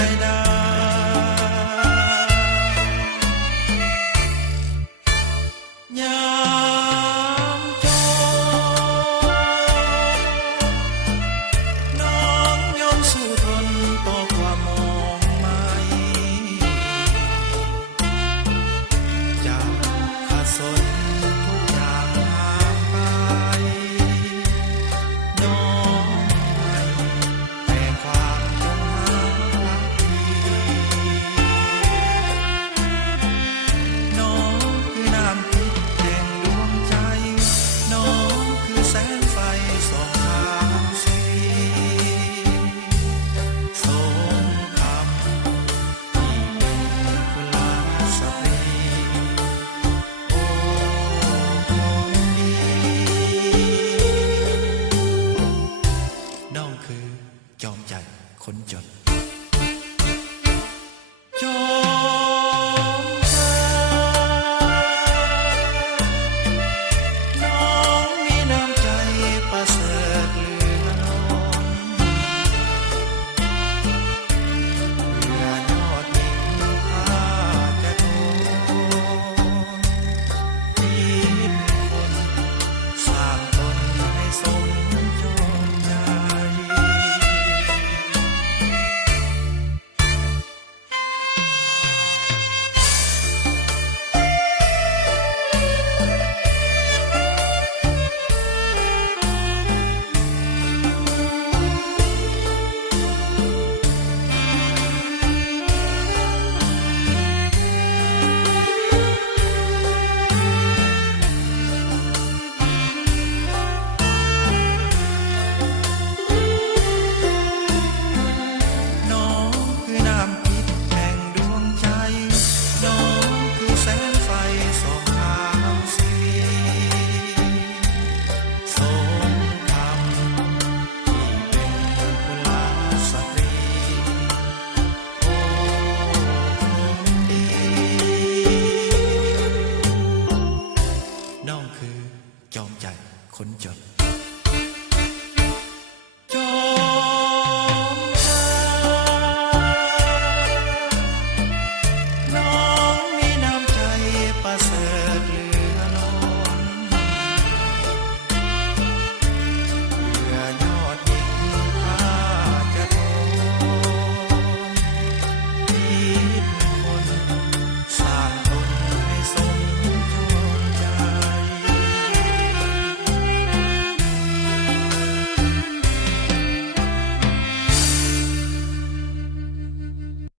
ได้ดายามจนน้องยอมสู้ทนต่อความมองไม่จากขาดสนทุกอย่างห่างไปน้องให้แต่ความจงรักดีน้องคือน้ำทิพย์แห่งดวงใจน้องคือแสงไฟส่องทางสีสมคำที่เป็นกุลสตรีโอ้คนดีน้องคือจอมใจคนจนจอ